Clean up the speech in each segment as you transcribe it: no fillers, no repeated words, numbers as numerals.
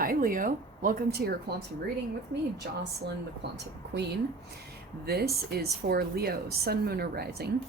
Hi Leo, welcome to your quantum reading with me, Jocelyn the Quantum Queen. This is for Leo, Sun, Moon, or Rising.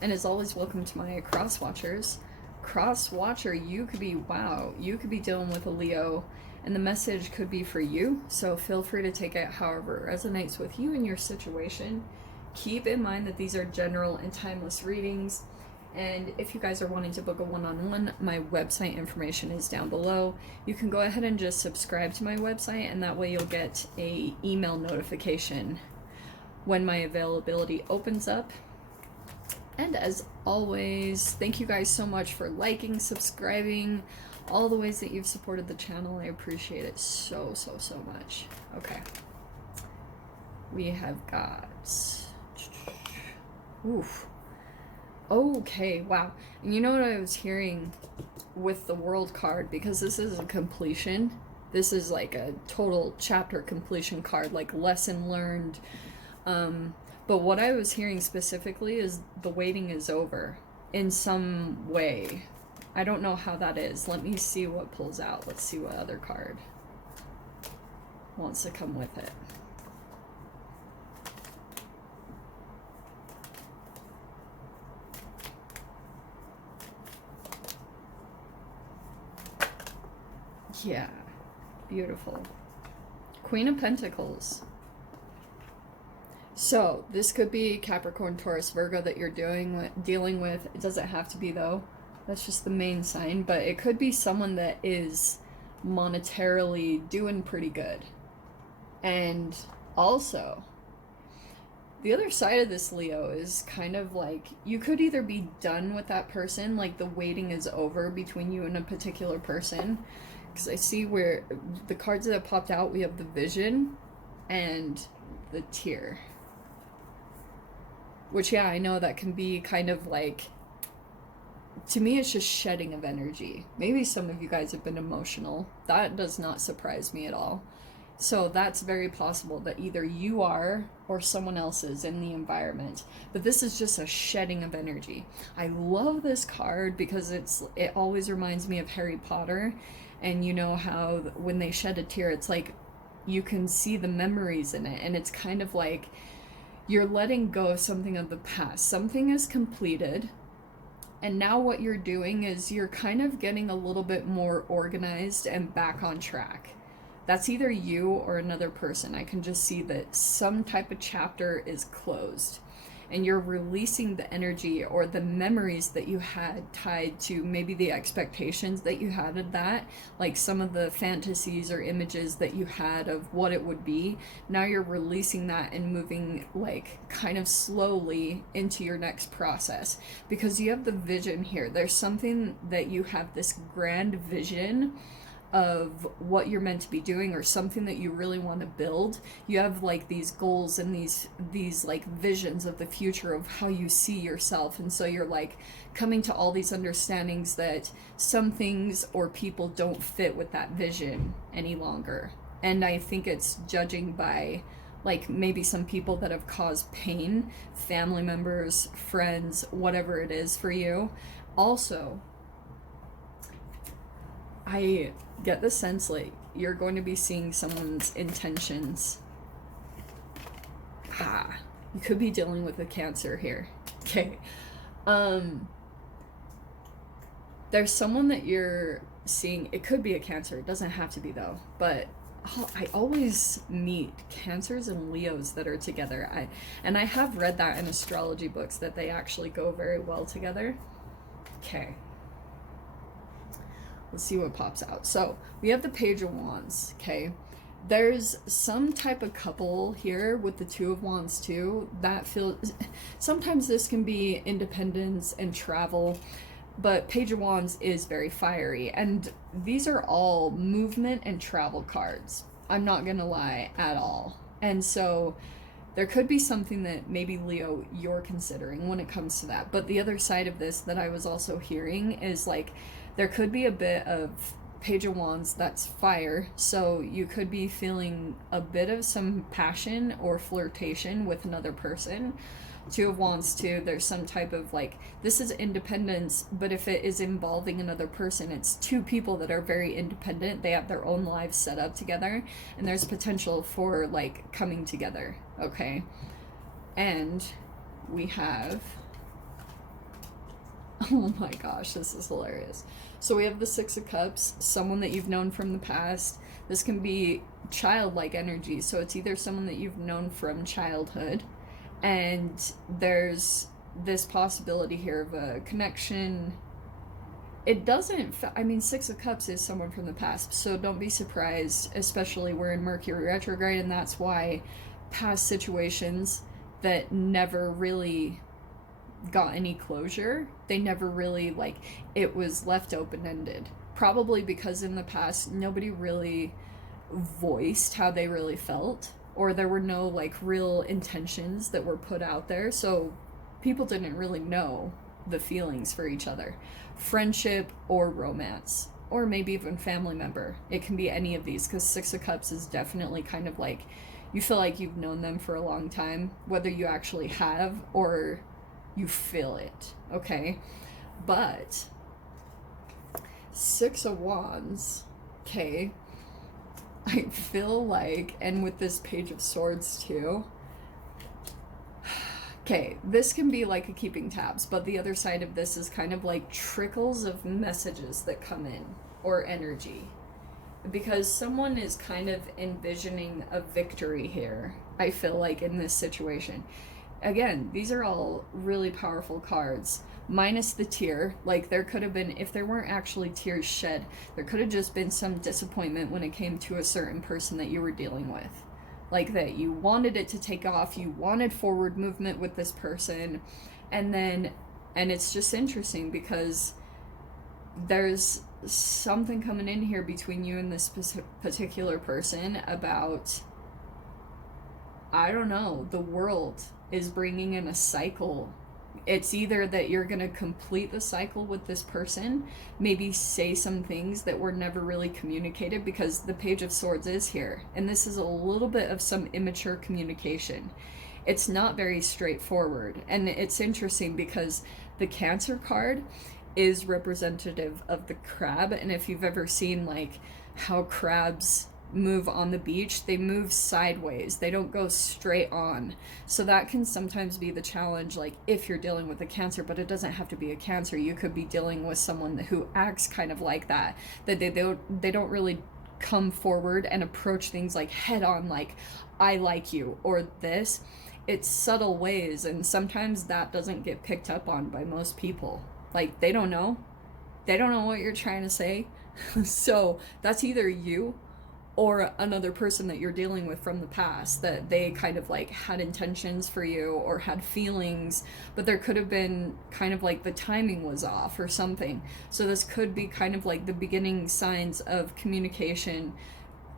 And as always, welcome to my cross watchers. Cross watcher, you could be dealing with a Leo, and the message could be for you, so feel free to take it however it resonates with you and your situation. Keep in mind that these are general and timeless readings. And if you guys are wanting to book a one-on-one, my website information is down below. You can go ahead and just subscribe to my website, and that way you'll get a email notification when my availability opens up. And as always, thank you guys so much for liking, subscribing, all the ways that you've supported the channel. I appreciate it so much. Okay. We have got... Oof. Okay, wow. And you know what I was hearing with the World card, because this is a completion. This is like a total chapter completion card, like lesson learned. But what I was hearing specifically is the waiting is over in some way. I don't know how that is. Let me see what pulls out. Let's see what other card wants to come with it. Yeah, beautiful. Queen of Pentacles. So this could be Capricorn, Taurus, Virgo that you're dealing with. It doesn't have to be though. That's just the main sign. But it could be someone that is monetarily doing pretty good. And also, the other side of this, Leo, is kind of like you could either be done with that person, like the waiting is over between you and a particular person. Because I see where the cards that have popped out, we have the Vision and the Tear. Which, yeah, I know that can be kind of like, to me, it's just shedding of energy. Maybe some of you guys have been emotional. That does not surprise me at all. So that's very possible that either you are or someone else is in the environment. But this is just a shedding of energy. I love this card because it always reminds me of Harry Potter. And you know how when they shed a tear, it's like you can see the memories in it. And it's kind of like you're letting go of something of the past. Something is completed. And now what you're doing is you're kind of getting a little bit more organized and back on track. That's either you or another person. I can just see that some type of chapter is closed. And you're releasing the energy or the memories that you had tied to maybe the expectations that you had of that, like some of the fantasies or images that you had of what it would be. Now you're releasing that and moving like kind of slowly into your next process, because you have the vision here. There's something that you have, this grand vision of what you're meant to be doing, or something that you really want to build. You have like these goals and these like visions of the future of how you see yourself, and so you're like coming to all these understandings that some things or people don't fit with that vision any longer. And I think it's judging by like maybe some people that have caused pain, family members, friends, whatever it is for you. Also, I get the sense like you're going to be seeing someone's intentions. You could be dealing with a Cancer here. Okay. There's someone that you're seeing. It could be a Cancer. It doesn't have to be though. But I always meet Cancers and Leos that are together. I have read that in astrology books that they actually go very well together. Okay. Let's see what pops out. So we have the Page of Wands, okay? There's some type of couple here with the Two of Wands too that feels, sometimes this can be independence and travel, but Page of Wands is very fiery. And these are all movement and travel cards. I'm not gonna lie at all. And so there could be something that maybe, Leo, you're considering when it comes to that. But the other side of this that I was also hearing is like, there could be a bit of Page of Wands that's fire, so you could be feeling a bit of some passion or flirtation with another person. Two of Wands too, there's some type of like, this is independence, but if it is involving another person, it's two people that are very independent. They have their own lives set up together, and there's potential for like coming together, okay? And we have, oh my gosh, this is hilarious. So we have the Six of Cups, someone that you've known from the past. This can be childlike energy, so it's either someone that you've known from childhood, and there's this possibility here of a connection. It doesn't, I mean, Six of Cups is someone from the past, so don't be surprised, especially we're in Mercury retrograde, and that's why past situations that never really got any closure, they never really, like, it was left open-ended, probably because in the past nobody really voiced how they really felt, or there were no like real intentions that were put out there, so people didn't really know the feelings for each other, friendship or romance, or maybe even family member. It can be any of these, because Six of Cups is definitely kind of like you feel like you've known them for a long time, whether you actually have or you feel it, okay? But Six of Wands, okay, I feel like, and with this Page of Swords too, okay, this can be like a keeping tabs, but the other side of this is kind of like trickles of messages that come in, or energy. Because someone is kind of envisioning a victory here, I feel like, in this situation. Again, these are all really powerful cards, minus the tear. Like, there could have been, if there weren't actually tears shed, there could have just been some disappointment when it came to a certain person that you were dealing with. Like, that you wanted it to take off, you wanted forward movement with this person, and it's just interesting because there's something coming in here between you and this particular person about, I don't know, the world is bringing in a cycle. It's either that you're going to complete the cycle with this person, maybe say some things that were never really communicated, because the Page of Swords is here, and this is a little bit of some immature communication. It's not very straightforward, and it's interesting because the Cancer card is representative of the crab, and if you've ever seen like how crabs move on the beach, they move sideways, they don't go straight on. So that can sometimes be the challenge, like if you're dealing with a Cancer, but it doesn't have to be a Cancer. You could be dealing with someone who acts kind of like that they don't really come forward and approach things like head on, like I like you or this. It's subtle ways, and sometimes that doesn't get picked up on by most people. Like, they don't know what you're trying to say. So that's either you or another person that you're dealing with from the past, that they kind of like had intentions for you or had feelings, but there could have been kind of like the timing was off or something. So this could be kind of like the beginning signs of communication,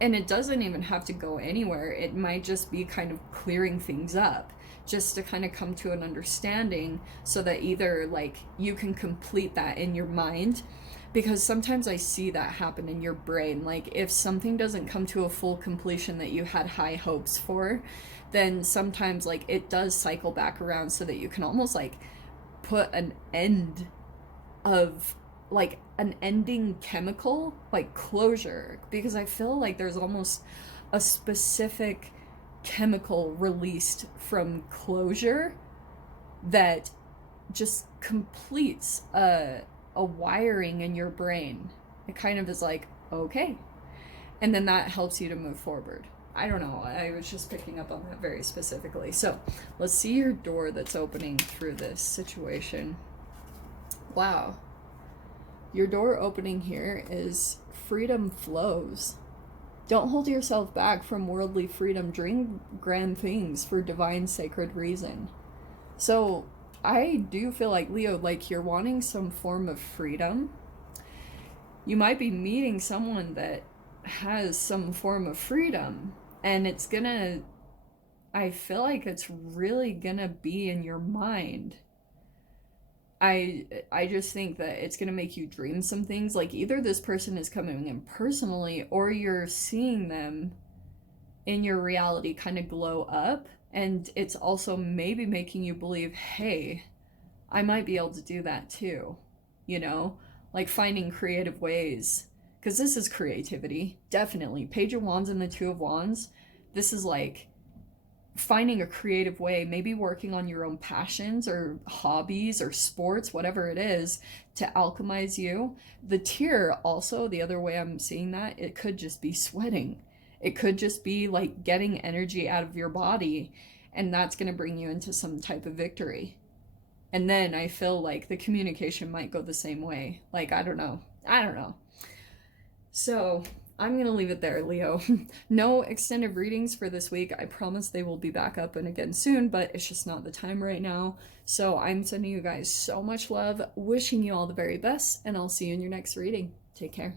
and it doesn't even have to go anywhere. It might just be kind of clearing things up, just to kind of come to an understanding, so that either like you can complete that in your mind, because sometimes I see that happen in your brain. Like, if something doesn't come to a full completion that you had high hopes for, then sometimes like it does cycle back around, so that you can almost like put an end of, like an ending chemical, like closure, because I feel like there's almost a specific chemical released from closure that just completes a wiring in your brain. It kind of is like, okay, and then that helps you to move forward. I don't know, I was just picking up on that very specifically. So let's see your door that's opening through this situation. Wow, your door opening here is freedom flows. Don't hold yourself back from worldly freedom. Dream grand things for divine sacred reason. So I do feel like, Leo, like you're wanting some form of freedom. You might be meeting someone that has some form of freedom, and it's gonna, I feel like it's really gonna be in your mind. I just think that it's going to make you dream some things. Like, either this person is coming in personally, or you're seeing them in your reality kind of glow up, And it's also maybe making you believe, hey, I might be able to do that too, you know, like finding creative ways. Because this is creativity, definitely. Page of Wands and the Two of Wands, this is like finding a creative way, maybe working on your own passions or hobbies or sports, whatever it is, to alchemize you. The tear, also, the other way I'm seeing that, it could just be sweating. It could just be like getting energy out of your body, and that's going to bring you into some type of victory. And then I feel like the communication might go the same way. Like, I don't know. I don't know. So I'm going to leave it there, Leo. No extended readings for this week. I promise they will be back up and again soon, but it's just not the time right now. So I'm sending you guys so much love, wishing you all the very best, and I'll see you in your next reading. Take care.